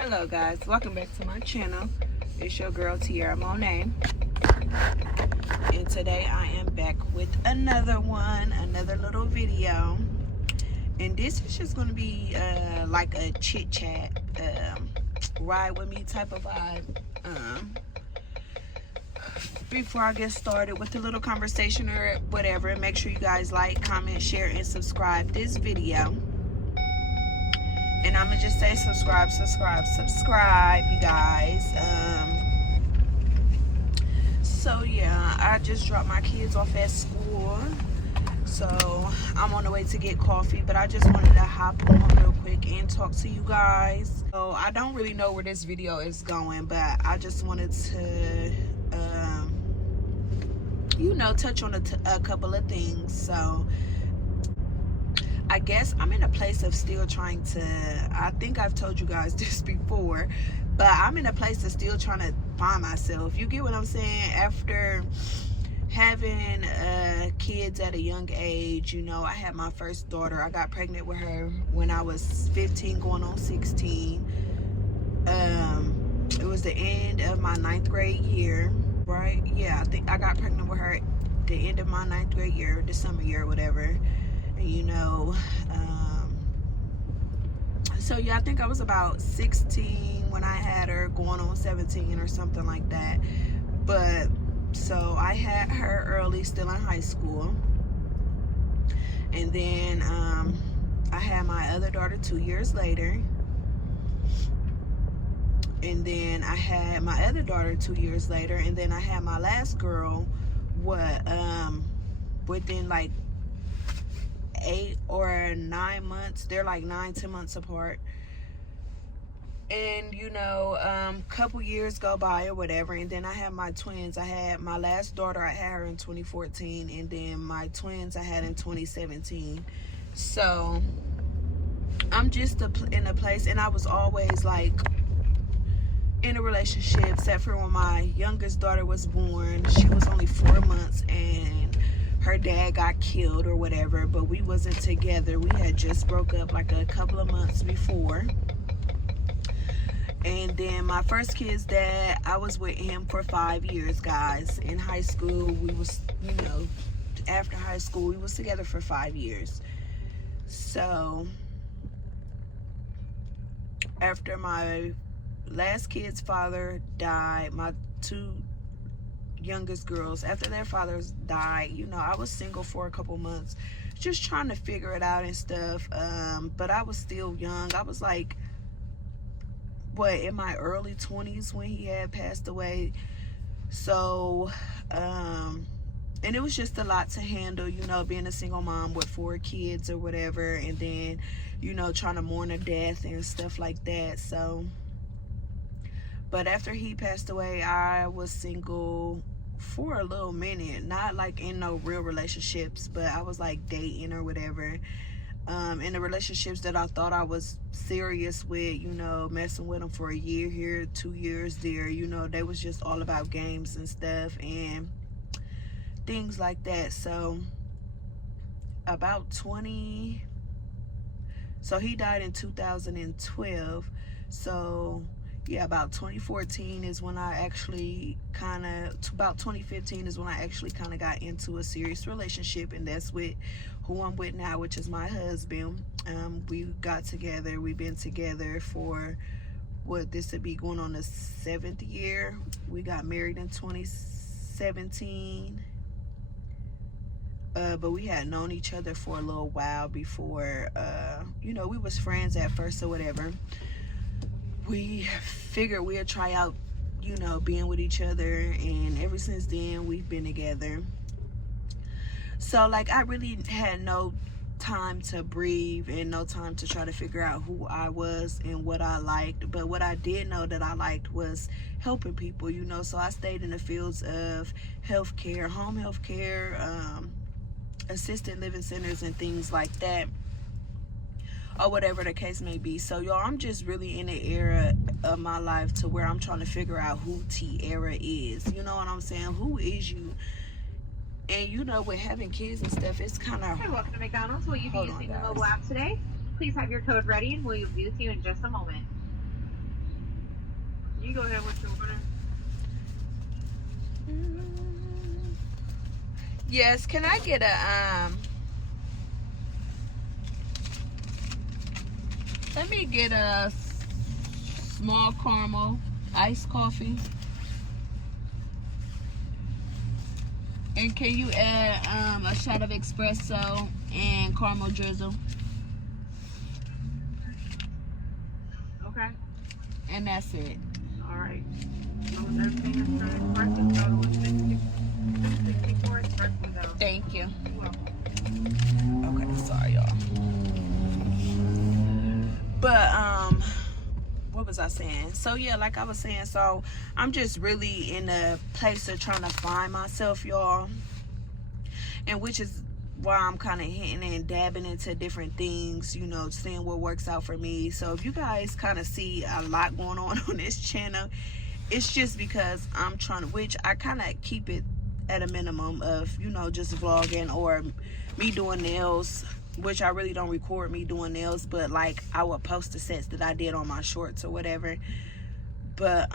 Hello guys, welcome back to my channel. It's your girl Tiara Monet, and today I am back with another little video. And this is just going to be like a chit chat, ride with me type of vibe. Before I get started with the little conversation or whatever, make sure you guys like, comment, share, and subscribe this video. And I'm gonna just say subscribe, you guys. So yeah, I just dropped my kids off at school, so I'm on the way to get coffee, but I just wanted to hop on real quick and talk to you guys. So I don't really know where this video is going, but I just wanted to touch on a couple of things. So I guess I'm in a place of still trying to, I think I've told you guys this before, but I'm in a place of still trying to find myself. You get what I'm saying? After having kids at a young age, I had my first daughter. I got pregnant with her when I was 15 going on 16. It was the end of my 9th grade year, right? Yeah, I think I got pregnant with her at the end of my 9th grade year, the summer year or whatever. So yeah, I think I was about 16 when I had her, going on 17 or something like that. But so I had her early, still in high school, and then I had my other daughter 2 years later, and then I had my other daughter 2 years later, and then I had my last girl within like 8 or 9 months. They're like 9-10 months apart. And couple years go by or whatever, and then I had my twins. I had my last daughter, I had her in 2014, and then my twins I had in 2017. So I'm just in a place, and I was always like in a relationship, except for when my youngest daughter was born. She was only 4 months and her dad got killed or whatever, but we wasn't together. We had just broke up like a couple of months before. And then my first kid's dad, I was with him for 5 years, guys. In high school, we was, after high school, we was together for 5 years. So after my last kid's father died, my two youngest girls, after their fathers died, I was single for a couple months, just trying to figure it out and stuff. But I was still young. I was like, in my early 20s when he had passed away. So and it was just a lot to handle, being a single mom with 4 kids or whatever, and then trying to mourn a death and stuff like that. So but after he passed away, I was single for a little minute, not like in no real relationships, but I was like dating or whatever. In the relationships that I thought I was serious with, messing with them for a year here, 2 years there, they was just all about games and stuff and things like that. So so he died in 2012. So yeah, about 2014 is when I actually about 2015 is when I actually kind of got into a serious relationship, and that's with who I'm with now, which is my husband. We got together. We've been together for this would be going on the 7th year. We got married in 2017. But we had known each other for a little while before. We was friends at first or whatever. We figured we'd try out, being with each other, and ever since then we've been together. So like, I really had no time to breathe and no time to try to figure out who I was and what I liked. But what I did know that I liked was helping people, so I stayed in the fields of healthcare, home healthcare, assisted living centers and things like that, or whatever the case may be. So y'all, I'm just really in the era of my life to where I'm trying to figure out who Tiara is. You know what I'm saying? Who is you? And with having kids and stuff, it's kind of... Hi, welcome to McDonald's. Will you be using the mobile app today? Please have your code ready and we'll be with you in just a moment. You go ahead with your order. Yes, can I get a let me get a small caramel iced coffee. And can you add a shot of espresso and caramel drizzle? Okay. And that's it. All right. As long as everything is turned correctly, so it was 664 expressing though. Thank you. You're welcome. Okay, sorry y'all. But what was I saying? So yeah, like I was saying, so I'm just really in a place of trying to find myself, y'all. And which is why I'm kind of hitting and dabbing into different things, you know, seeing what works out for me. So if you guys kind of see a lot going on this channel, it's just because I'm trying to, which I kind of keep it at a minimum of, you know, just vlogging or me doing nails, which I really don't record me doing nails, but like I would post the sets that I did on my shorts or whatever. But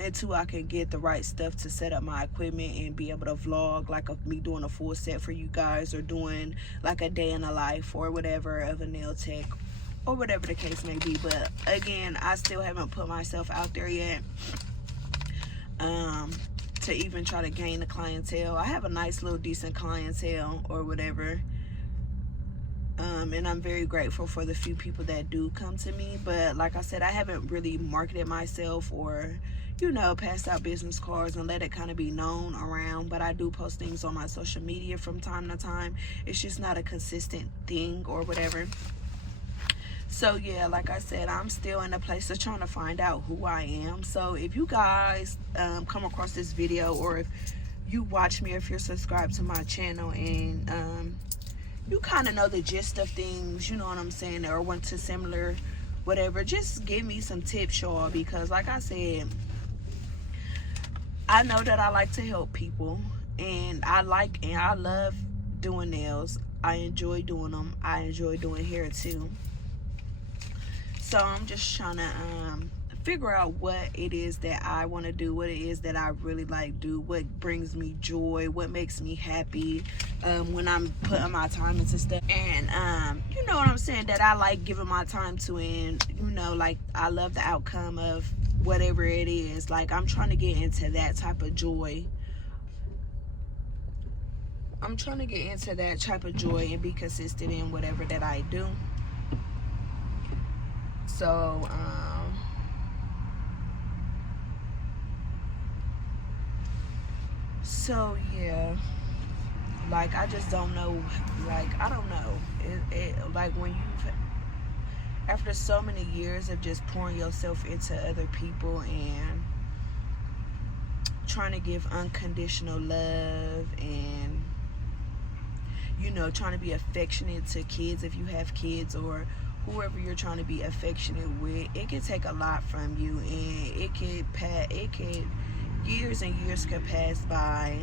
until I can get the right stuff to set up my equipment and be able to vlog like me doing a full set for you guys, or doing like a day in the life or whatever of a nail tech, or whatever the case may be. But again, I still haven't put myself out there yet to even try to gain the clientele. I have a nice little decent clientele or whatever, and I'm very grateful for the few people that do come to me. But like I said, I haven't really marketed myself or, you know, passed out business cards and let it kind of be known around. But I do post things on my social media from time to time. It's just not a consistent thing or whatever. So yeah, like I said, I'm still in a place of trying to find out who I am. So if you guys come across this video, or if you watch me, if you're subscribed to my channel, and you kind of know the gist of things, you know what I'm saying, or went to similar whatever, just give me some tips, y'all, because like I said, I know that I like to help people, and I love doing nails. I enjoy doing them. I enjoy doing hair too. So I'm just trying to figure out what it is that I want to do, what it is that I really like do, what brings me joy, what makes me happy when I'm putting my time into stuff. And you know what I'm saying, that I like giving my time to, and you know, like I love the outcome of whatever it is. Like I'm trying to get into that type of joy. I'm trying to get into that type of joy and be consistent in whatever that I do. So yeah, like I just don't know, like I don't know, like when you've, after so many years of just pouring yourself into other people and trying to give unconditional love, and you know, trying to be affectionate to kids if you have kids, or whoever you're trying to be affectionate with, it can take a lot from you, and it could years and years could pass by.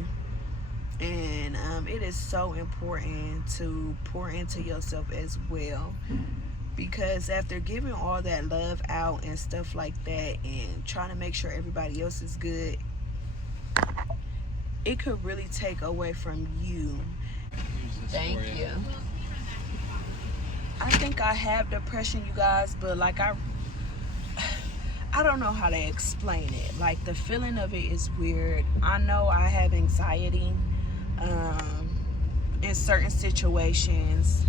And it is so important to pour into yourself as well, because after giving all that love out and stuff like that, and trying to make sure everybody else is good, it could really take away from you. Thank you. I think I have depression, you guys, but like I don't know how to explain it. Like the feeling of it is weird. I know I have anxiety in certain situations.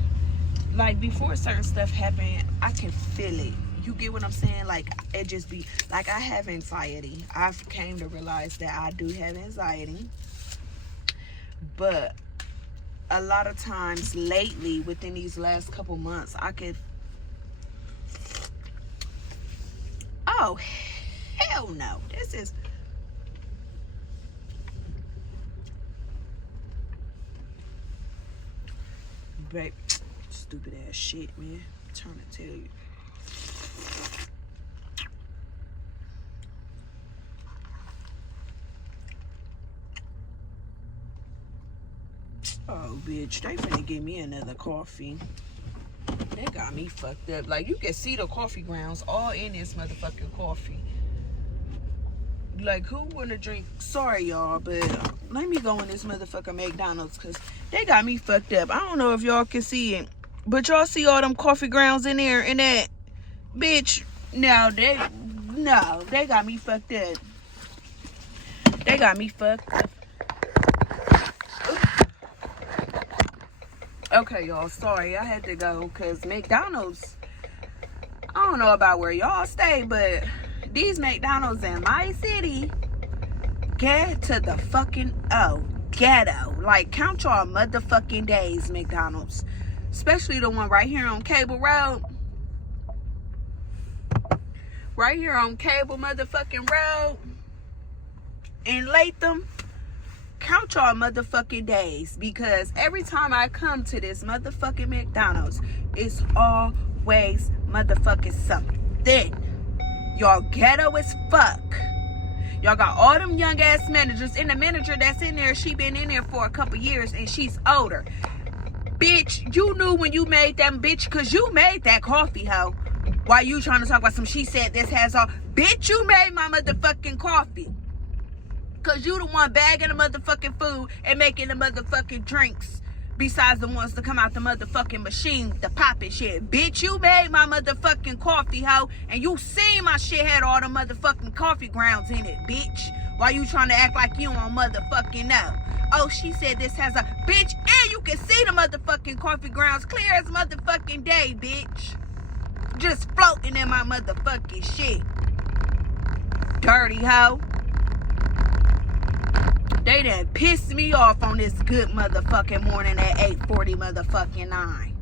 Like before certain stuff happened, I can feel it. You get what I'm saying? Like it just be like I have anxiety. I've came to realize that I do have anxiety. But a lot of times lately, within these last couple months, I could, oh hell no, this is, babe, stupid ass shit, man. I'm trying to tell you. Oh, bitch, they finna give me another coffee. They got me fucked up. Like, you can see the coffee grounds all in this motherfucking coffee. like, who wanna drink? Sorry, y'all, but let me go in this motherfucking McDonald's because they got me fucked up. I don't know if y'all can see it, but y'all see all them coffee grounds in there and that, bitch. No, they got me fucked up. They got me fucked up. Okay, y'all, sorry, I had to go because McDonald's, I don't know about where y'all stay, but these McDonald's in my city, get to the fucking, ghetto. Like, count y'all motherfucking days, McDonald's. Especially the one right here on Cable Road. Right here on Cable motherfucking Road in Latham. Count y'all motherfucking days, because every time I come to this motherfucking McDonald's, it's always motherfucking something. Y'all ghetto as fuck. Y'all got all them young ass managers, and the manager that's in there, she been in there for a couple years and she's older. Bitch, you knew when you made them, bitch, cause you made that coffee, hoe. Why you trying to talk about some she said this has all? Bitch, you made my motherfucking coffee. Cause you the one bagging the motherfucking food and making the motherfucking drinks. Besides the ones that come out the motherfucking machine, the poppin' shit. Bitch, you made my motherfucking coffee, hoe. And you seen my shit had all the motherfucking coffee grounds in it, bitch. Why you trying to act like you don't motherfucking know? Oh, she said this has a... Bitch, and you can see the motherfucking coffee grounds clear as motherfucking day, bitch. Just floating in my motherfucking shit. Dirty hoe. They done pissed me off on this good motherfucking morning at 8:40 motherfucking 9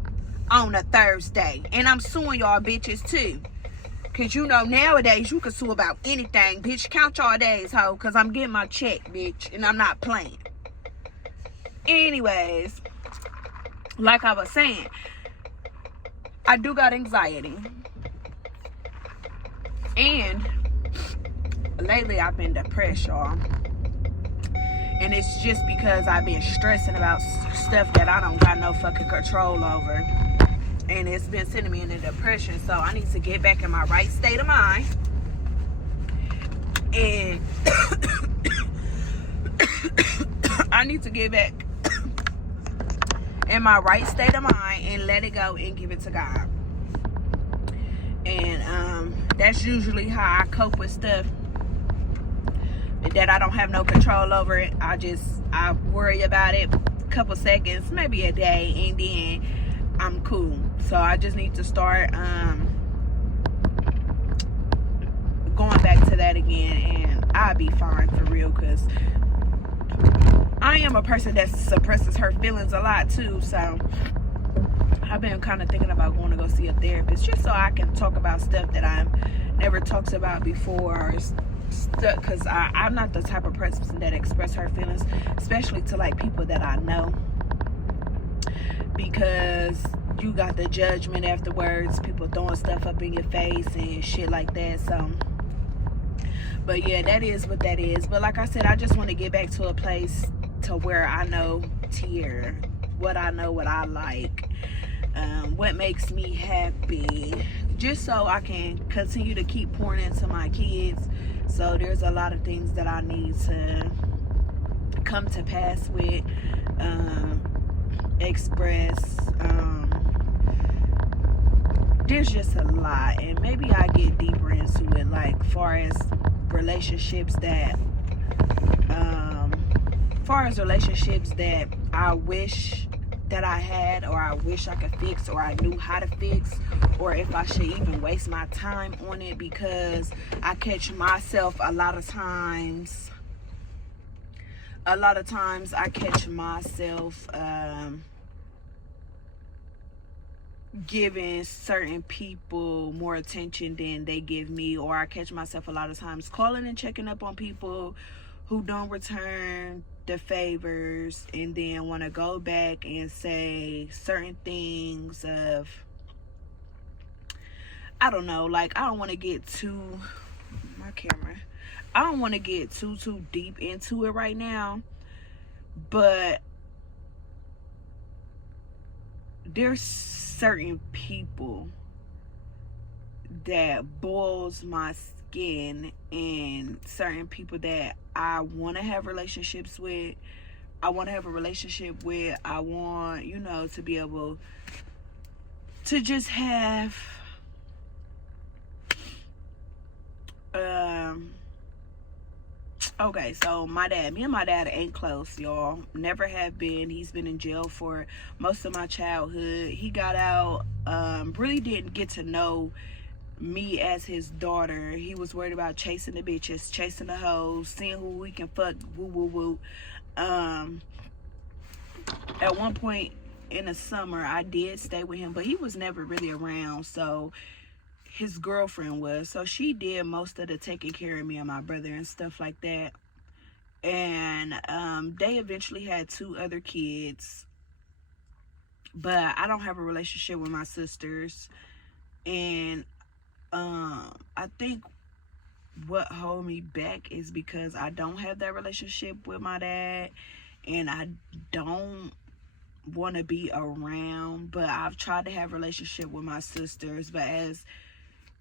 on a Thursday. And I'm suing y'all bitches too. Cause you know nowadays you can sue about anything. Bitch, count y'all days, ho. Cause I'm getting my check, bitch. And I'm not playing. Anyways, like I was saying, I do got anxiety. And lately I've been depressed, y'all. And it's just because I've been stressing about stuff that I don't got no fucking control over. And it's been sending me into depression. So I need to get back in my right state of mind. And I need to get back in my right state of mind and let it go and give it to God. And that's usually how I cope with stuff that I don't have no control over. It. I worry about it a couple seconds, maybe a day, and then I'm cool. So I just need to start going back to that again, and I'll be fine for real, because I am a person that suppresses her feelings a lot too. So I've been kind of thinking about going to go see a therapist, just so I can talk about stuff that I've never talked about before. Because I'm not the type of person that express her feelings, especially to like people that I know, because you got the judgment afterwards, people throwing stuff up in your face and shit like that. So but yeah, that is what that is. But like I said, I just want to get back to a place to where I know tier, what I know, what I like, what makes me happy, just so I can continue to keep pouring into my kids. So there's a lot of things that I need to come to pass with, express. There's just a lot, and maybe I get deeper into it, like far as relationships that I wish that I had, or I wish I could fix, or I knew how to fix, or if I should even waste my time on it, because I catch myself a lot of times I catch myself giving certain people more attention than they give me, or I catch myself a lot of times calling and checking up on people who don't return the favors, and then want to go back and say certain things of, I don't know, like I don't want to get too deep into it right now, but there's certain people that boils my skin in certain people that I want to have relationships with. I want to have a relationship with. I want, you know, to be able to just have okay, so me and my dad ain't close, y'all. Never have been. He's been in jail for most of my childhood. He got out, really didn't get to know me as his daughter. He was worried about chasing the bitches, chasing the hoes, seeing who we can fuck, woo woo woo. At one point in the summer, I did stay with him, but he was never really around, so his girlfriend was. So she did most of the taking care of me and my brother and stuff like that. And they eventually had 2 other kids. But I don't have a relationship with my sisters. And I think what hold me back is because I don't have that relationship with my dad. And I don't want to be around. But I've tried to have a relationship with my sisters. But as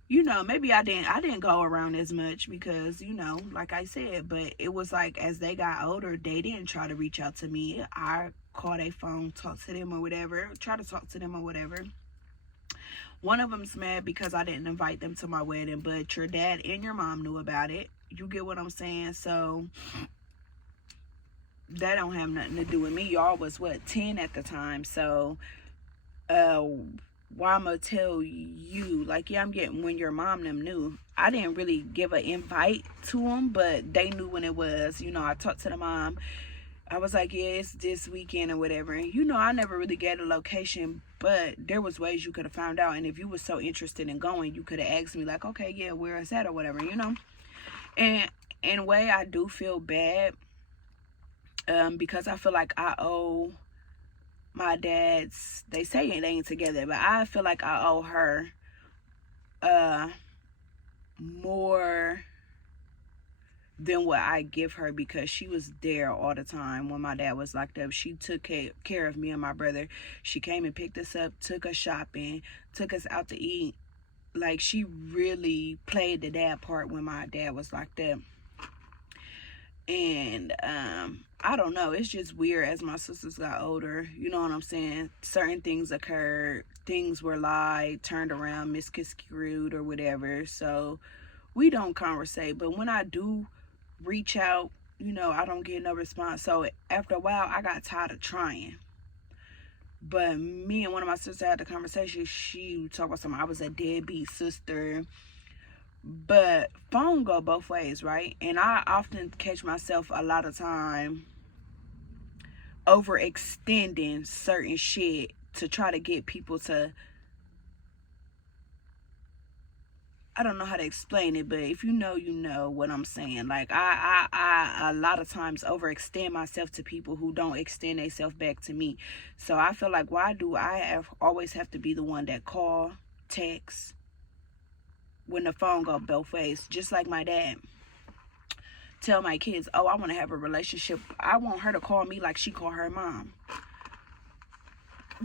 you know, maybe I didn't go around as much because, you know, like I said, but it was like as they got older, they didn't try to reach out to me. I call their phone, talk to them or whatever, try to talk to them or whatever. One of them's mad because I didn't invite them to my wedding, but your dad and your mom knew about it. You get what I'm saying? So that don't have nothing to do with me. Y'all was what, 10 at the time. So why I'ma tell you, like, yeah, I'm getting when your mom them knew. I didn't really give an invite to them, but they knew when it was. You know, I talked to the mom. I was like, yeah, it's this weekend or whatever. And, you know, I never really gave a location, but there was ways you could have found out. And if you was so interested in going, you could have asked me, like, okay, yeah, where is that or whatever, you know? And in a way, I do feel bad because I feel like I owe my dad's, they say it ain't together, but I feel like I owe her more than what I give her because she was there all the time when my dad was locked up. She took care of me and my brother. She came and picked us up, took us shopping, took us out to eat. Like, she really played the dad part when my dad was locked up. And I don't know, it's just weird as my sisters got older, you know what I'm saying? Certain things occurred, things were lied, turned around, misconstrued or whatever. So we don't conversate, but when I do reach out, you know, I don't get no response. So after a while, I got tired of trying. But me and one of my sisters had the conversation. She talked about something, I was a deadbeat sister. But phone go both ways, right? And I often catch myself a lot of time overextending certain shit to try to get people to, I don't know how to explain it, but if you know what I'm saying. Like, I a lot of times overextend myself to people who don't extend themselves back to me. So I feel like, why do I always have to be the one that call, text, when the phone go both ways? Just like my dad tell my kids, oh, I want to have a relationship. I want her to call me like she called her mom.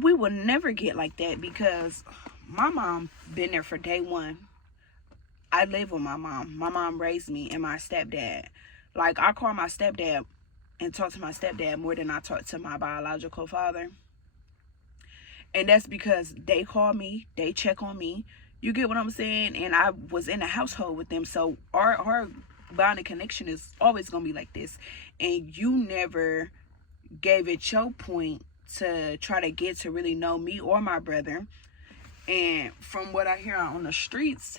We will never get like that because my mom been there for day one. I live with my mom. My mom raised me and my stepdad. Like, I call my stepdad and talk to my stepdad more than I talk to my biological father. And that's because they call me, they check on me. You get what I'm saying? And I was in a household with them. So our bonding connection is always going to be like this. And you never gave it your point to try to get to really know me or my brother. And from what I hear on the streets,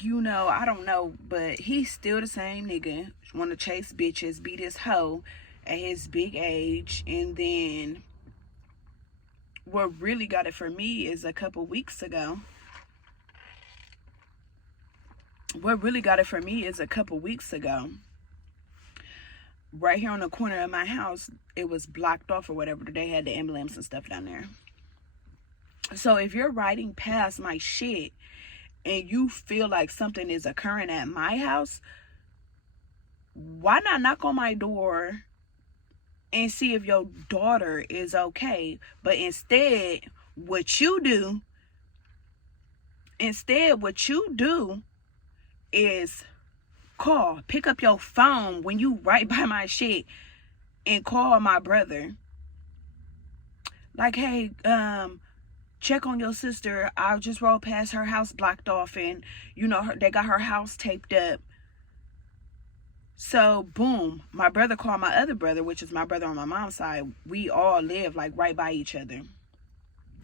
you know, I don't know, but he's still the same nigga. Want to chase bitches, be this hoe at his big age. And then what really got it for me is a couple weeks ago. Right here on the corner of my house, it was blocked off or whatever. They had the emblems and stuff down there. So if you're riding past my shit and you feel like something is occurring at my house, why not knock on my door and see if your daughter is okay? But instead, what you do is pick up your phone when you right by my shit and call my brother. Like, hey, check on your sister. I just rode past her house blocked off, and you know, they got her house taped up. So boom, my brother called my other brother, which is my brother on my mom's side. We all live like right by each other.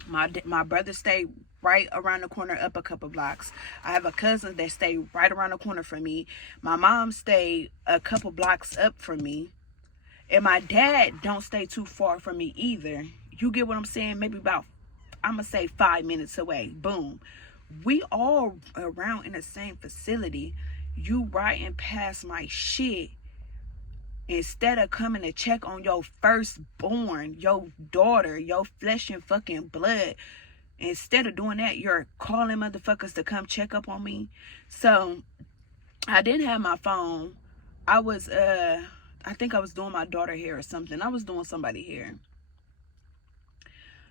My brother stayed right around the corner, up a couple blocks. I have a cousin that stayed right around the corner from me. My mom stayed a couple blocks up from me. And my dad don't stay too far from me either. You get what I'm saying? Maybe about, I'm going to say 5 minutes away. Boom. We all around in the same facility. You riding past my shit. Instead of coming to check on your firstborn, your daughter, your flesh and fucking blood. Instead of doing that, you're calling motherfuckers to come check up on me. So, I didn't have my phone. I think I was doing my daughter hair or something. I was doing somebody hair.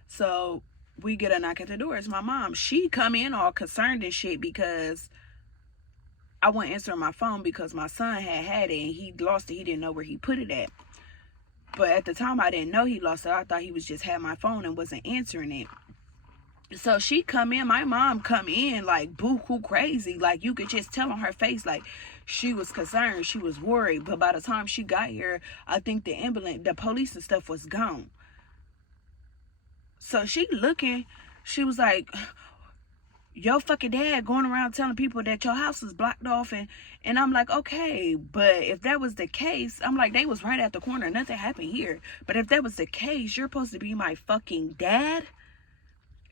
So, we get a knock at the door. It's my mom. She come in all concerned and shit because I wasn't answering my phone because my son had it and he lost it. He didn't know where he put it at. But at the time, I didn't know he lost it. I thought he was just had my phone and wasn't answering it. So she come in, my mom come in like boo-hoo crazy. Like you could just tell on her face, like she was concerned, she was worried. But by the time she got here, I think the police and stuff was gone. So she looking, she was like, your fucking dad going around telling people that your house is blocked off. And I'm like, okay, but if that was the case, I'm like, they was right at the corner. Nothing happened here. But if that was the case, you're supposed to be my fucking dad.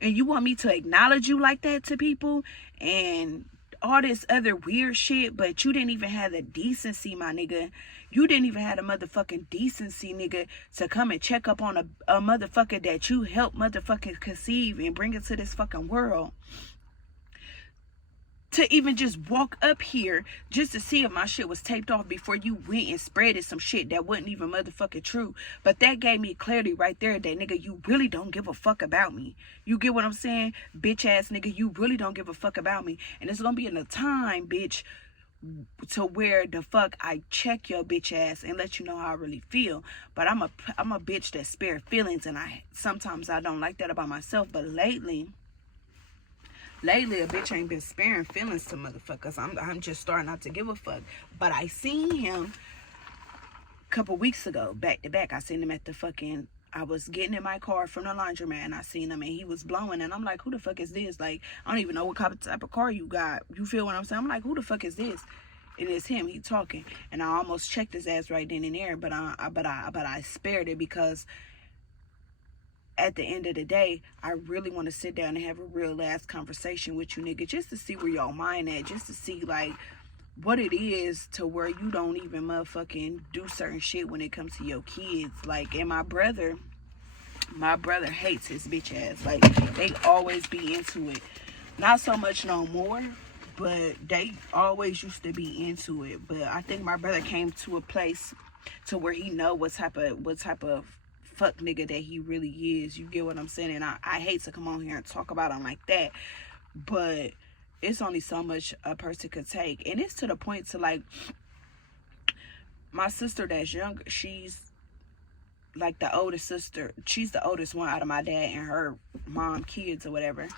And you want me to acknowledge you like that to people and all this other weird shit, but you didn't even have the decency, my nigga. You didn't even have the motherfucking decency, nigga, to come and check up on a motherfucker that you helped motherfucking conceive and bring into this fucking world. To even just walk up here just to see if my shit was taped off before you went and spreaded some shit that wasn't even motherfucking true. But that gave me clarity right there that, nigga, you really don't give a fuck about me. You get what I'm saying? Bitch ass nigga, you really don't give a fuck about me. And it's gonna be in a time, bitch, to where the fuck I check your bitch ass and let you know how I really feel. But I'm a bitch that spare feelings, and sometimes I don't like that about myself. But lately a bitch ain't been sparing feelings to motherfuckers. I'm just starting not to give a fuck. But I seen him a couple weeks ago, back to back. I seen him at the fucking, I was getting in my car from the laundromat and I seen him and he was blowing, and I'm like, who the fuck is this? Like, I don't even know what type of car you got. You feel what I'm saying? I'm like, who the fuck is this? And it's him. He talking, and I almost checked his ass right then and there, but I spared it because at the end of the day, I really want to sit down and have a real ass conversation with you, nigga, just to see where your mind at, just to see like what it is to where you don't even motherfucking do certain shit when it comes to your kids. Like, and my brother hates his bitch ass. Like, they always be into it. Not so much no more, but they always used to be into it. But I think my brother came to a place to where he know what type of fuck nigga that he really is. You get what I'm saying? And I hate to come on here and talk about him like that, but it's only so much a person could take. And it's to the point to like, my sister that's younger, she's like the oldest sister. She's the oldest one out of my dad and her mom kids or whatever.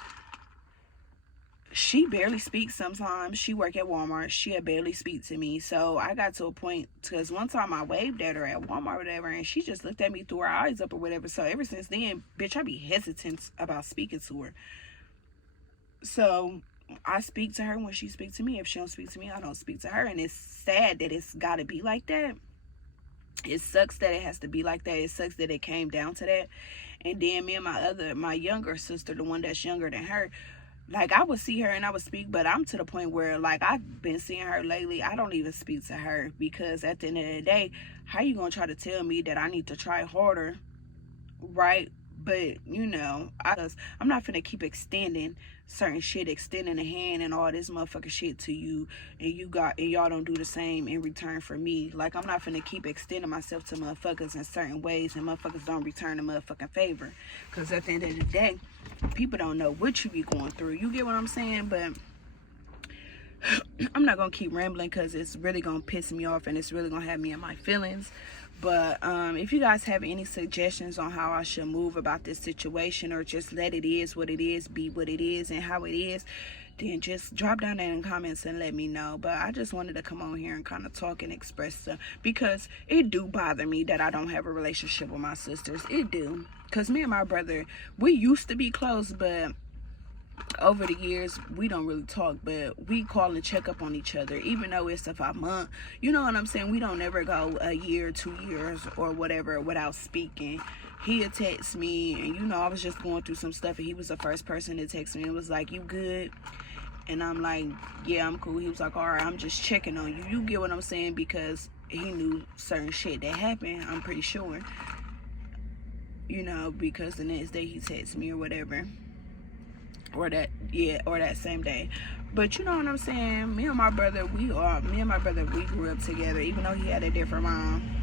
She barely speaks sometimes. She work at Walmart. She'll barely speak to me. So I got to a point, because one time I waved at her at Walmart or whatever, and she just looked at me, threw her eyes up or whatever. So ever since then, bitch, I be hesitant about speaking to her. So I speak to her when she speaks to me. If she don't speak to me, I don't speak to her. And it's sad that it's got to be like that. It sucks that it has to be like that. It sucks that it came down to that. And then me and my younger sister, the one that's younger than her, like, I would see her and I would speak, but I'm to the point where, like, I've been seeing her lately. I don't even speak to her, because at the end of the day, how you gonna try to tell me that I need to try harder, right? But, you know, I'm not finna keep extending certain shit, extending a hand and all this motherfucking shit to you, and y'all don't do the same in return for me. Like, I'm not finna keep extending myself to motherfuckers in certain ways, and motherfuckers don't return the motherfucking favor. Because at the end of the day, people don't know what you be going through. You get what I'm saying? But I'm not gonna keep rambling because it's really gonna piss me off and it's really gonna have me in my feelings. But if you guys have any suggestions on how I should move about this situation, or just let it is what it is, be what it is and how it is, then just drop down there in the comments and let me know. But I just wanted to come on here and kind of talk and express stuff, because it do bother me that I don't have a relationship with my sisters. It do, because me and my brother, we used to be close, but over the years we don't really talk, but we call and check up on each other, even though it's a month, you know what I'm saying. We don't ever go a year, 2 years or whatever without speaking. He'll text me, and you know, I was just going through some stuff, and he was the first person to text me and was like, "You good?" And I'm like, "Yeah, I'm cool." He was like, "All right, I'm just checking on you." You get what I'm saying? Because he knew certain shit that happened, I'm pretty sure, you know, because the next day he texts me or whatever, or that same day. But you know what I'm saying, me and my brother, we grew up together. Even though he had a different mom,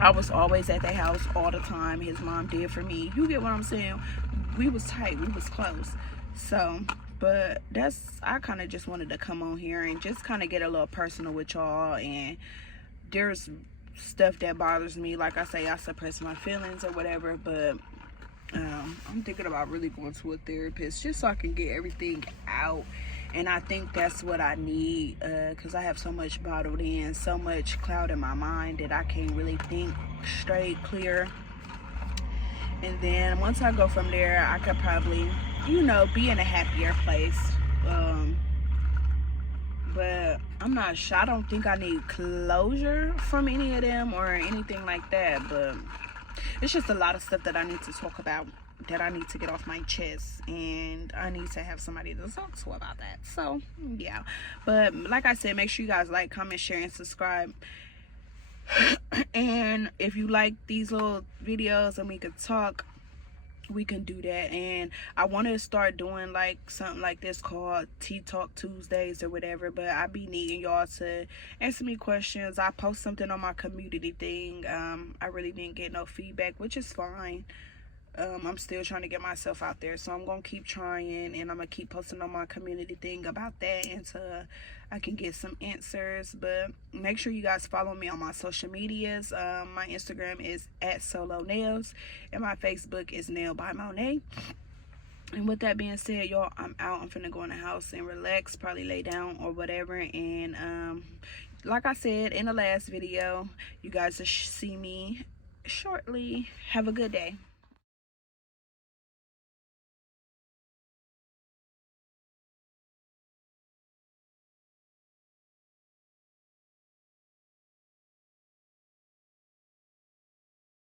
I was always at their house all the time. His mom did for me. You get what I'm saying? We was tight, we was close. So, but I kind of just wanted to come on here and just kind of get a little personal with y'all. And there's stuff that bothers me. Like I say, I suppress my feelings or whatever, but I'm thinking about really going to a therapist just so I can get everything out. And I think that's what I need, because I have so much bottled in, so much cloud in my mind that I can't really think straight, clear. And then once I go from there, I could probably, you know, be in a happier place. But I'm not sure. I don't think I need closure from any of them or anything like that. But it's just a lot of stuff that I need to talk about, that I need to get off my chest, and I need to have somebody to talk to about that. So yeah, but like I said, make sure you guys like, comment, share, and subscribe. And if you like these little videos and we could talk, we can do that. And I want to start doing like something like this called Tea Talk Tuesdays or whatever, but I be needing y'all to answer me questions. I post something on my community thing. I really didn't get no feedback, which is fine. I'm still trying to get myself out there, so I'm gonna keep trying, and I'm gonna keep posting on my community thing about that until I can get some answers. But make sure you guys follow me on my social medias. My Instagram is @solo_nails, and my Facebook is Nail by Monet. And with that being said, y'all, I'm out. I'm finna go in the house and relax, probably lay down or whatever. And like I said in the last video, you guys will see me shortly. Have a good day.